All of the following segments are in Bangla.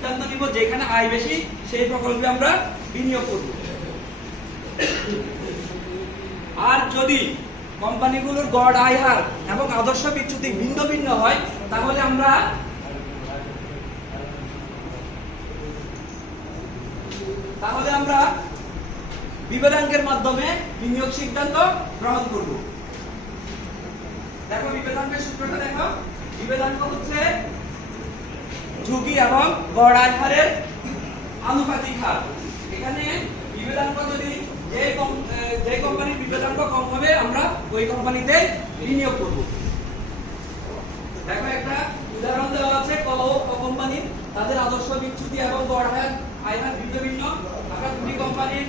সিদ্ধান্ত নিব যেখানে আয় বেশি, সেই প্রকল্পে আমরা বিনিয়োগ করব। আর যদি কোম্পানিগুলোর গড়, আয়, হার এবং আদর্শ বিচ্যুতি ভিন্ন ভিন্ন হয়, তাহলে আমরা তাহলে আমরা বিবেদাঙ্কের মাধ্যমে বিনিয়োগ সিদ্ধান্ত গ্রহণ করব। দেখো বিবেদাঙ্কের সূত্রটা দেখো। বিবেদাঙ্ক হচ্ছে ঝুঁকি এবং গড় আয় হারের আনুপাতিক হার। এখানে বিবেদাঙ্ক যদি যে যে কোম্পানির বিবেদাঙ্ক কম হবে, আমরা ওই কোম্পানিতে বিনিয়োগ করব। দেখো, একটা উদাহরণ দেওয়া আছে কল কোম্পানির তাদের আদর্শ বিচ্যুতি এবং গড় হার আয় হার ভিন্ন ভিন্ন। আমরা দুটি কোম্পানির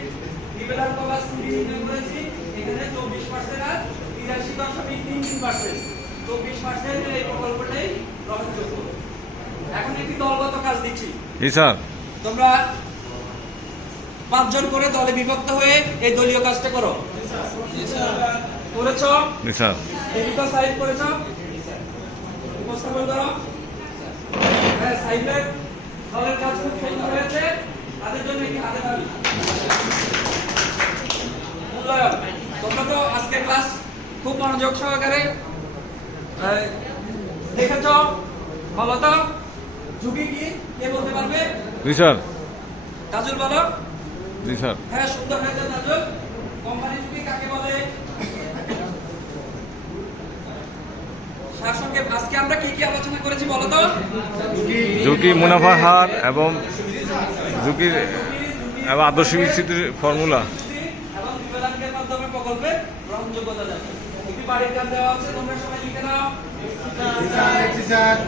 বিবেদাঙ্ক বা স্থিতি নির্ণয় করেছি। এখানে চব্বিশ পার্সেন্ট আর তিরাশি দশমিক তিন তিন পার্সেন্ট চব্বিশ পার্সেন্ট এই প্রকল্পটাই গ্রহণযোগ্য এখন একটি দলগত দিচ্ছি স্যার। তোমরা পাঁচজন করে দলে বিভক্ত হয়ে এই দলীয় কাজটা করো। করেছ? স্যার। টেবিলটা সাইড করেছ? উপস্থাপন করো। হ্যাঁ সাইডের দলের কাজ খুব সুন্দর হয়েছে। তাদের জন্য একটি হাতে দাবি মূল্যায়ন। তোমরা তো আজকে ক্লাস খুব মনোযোগ সহকারে দেখেছ। বলো তো। ঝুঁকি কি? কে বলতে পারবে? জি স্যার। তাজুল বলো জি স্যার। হ্যাঁ সুন্দর হয়েছে তাজুল। কোম্পানি ঝুঁকি কাকে বলে? শাসনকে আজকে আমরা কি কি আলোচনা করেছি বলো তো? ঝুঁকি মুনাফা হার এবং ঝুঁকির এবং আদর্শ বিস্তৃতির ফর্মুলা। এবং বিবেকানন্দের মাধ্যমে প্রকল্পে গ্রহণযোগ্যতা যাবে বাড়ির কাজ দেওয়া আছে তোমরা সবাই লিখে নাও। ধন্যবাদ